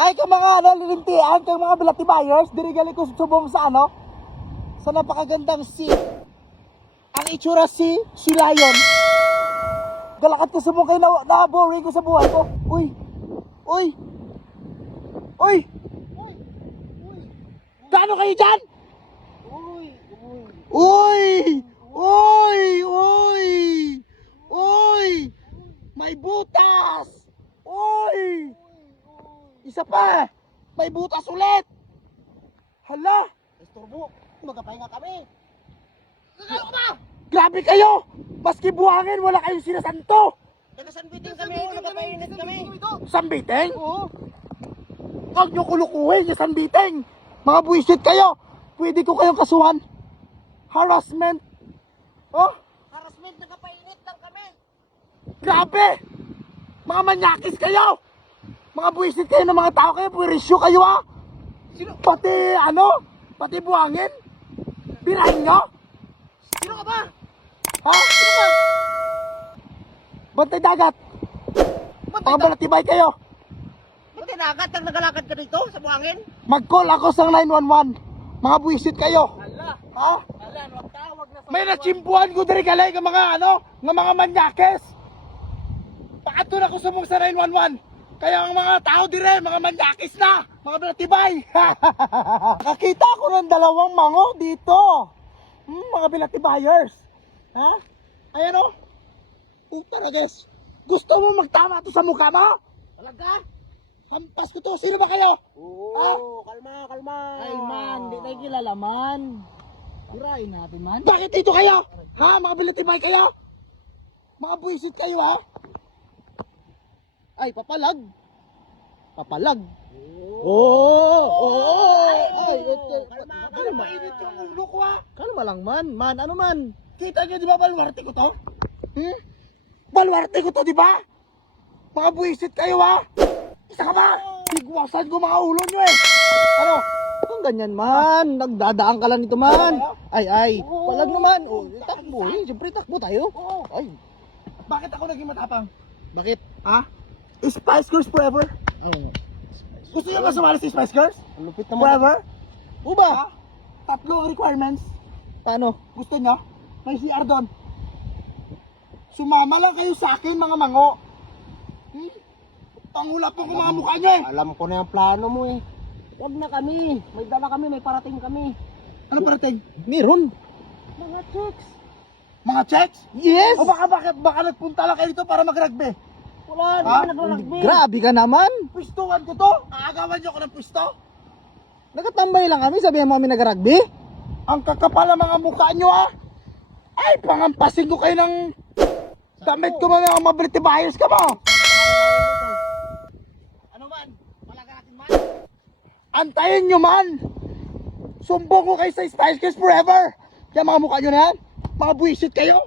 Ay, kay mga lilimtian, kay mga bilati buyers, dirigali ko subong sa sa napakagandang sea. Ang itsura si Lion. Galakat ko subong kay na-boring ko sa buhay ko. Uy! Uy! Uy! Gaano kayo dyan? Uy! Uy! Uy! Uy! May butas! Uy! Isa pa! May butas ulit! Hala! Istorbo, magkapahinga kami. Ano ba? Grabe kayo! Maski buhangin, wala kayong sinasanto! Nakasanbitin kami, nakapainit kami. Sambiting? Oo. Huwag nyo kulukuhin yung sambiting! Mga buwisit kayo! Pwede ko kayong kasuhan! Harassment! Oh! Harassment, nakapainit lang kami. Grabe! Mga manyakis kayo! Mga buwisit kayo ng mga tao kayo, puwisyo kayo ha! Sino? Pati buhangin? Birahin nyo? Sino ka ba? Ha? Sino ka? Bantay dagat! Mga balatibay kayo! Ba't tinagat ang nagalakad ka dito sa buhangin? Mag-call ako sa 911! Mga buwisit kayo! Hala, Ha? hala, magtawag na sa... May natsimpuan ko diri kalay ng mga manyakes! Paatun ako sumong sa 911! Kaya ang mga tao dire, mga manyakis na! Mga bilatibay! Nakita ko ng dalawang mango dito! Mga bilatibayers! Ha? Ayan o! Puta na guys! Gusto mo magtama to sa mukha mo? Talaga? Hampas ko to! Sino ba kayo? Oo, kalma. Ay man, di tayo kilala man. Tirain natin man. Bakit dito kayo? Ha? Mga bilatibay kayo? Mga buwisit kayo ha? Ay, papalag. Papalag. Ano mainit yung ulo ko ha? Kalma lang man. Man, ano man? Kita nyo di ba baluarte ko to? Baluarte ko to di ba? Mga buwisit kayo ha? Isa ka ba? Higwasan ko mga ulo nyo eh! Ano? Kung ganyan man, nagdadaan ka lang nito man. Ay, palag naman. Oh, takbo eh. Siyempre takbo tayo. Oo. Ay, Bakit ako naging matapang? bakit? Ha? Spice Girls forever? Oh, Gusto nyo ba sumali si Spice Girls? ang lupit naman. Forever? O ba? Ha? Tatlo requirements. Paano? Gusto nyo? May CR doon. Sumama lang kayo sa akin mga mango. Pangulap po ko mga mukha nyo eh. Alam ko na yung plano mo eh. Huwag na kami. May dala kami, may parating kami. Ano parating? Meron. Mga chicks. Mga checks? Yes! O baka nagpunta lang kayo dito para mag-rugby. Wala, di Ha? kami naglalagbi. Grabe ka naman. Pwistuhan ko to. Aagawan nyo ako ng pwisto. Nagtatambay lang kami, sabihan mo kami nag-rugby. Ang kakapal ng mga mukha nyo ah. Ay, pangampasin ko kayo ng damit ko mga mobility buyers ka mo. Ano man? Malaga natin man. Antayin nyo man. Sumbong ko kayo sa Spice Girls forever. Kaya mga mukha nyo na yan. Mga buwisit kayo.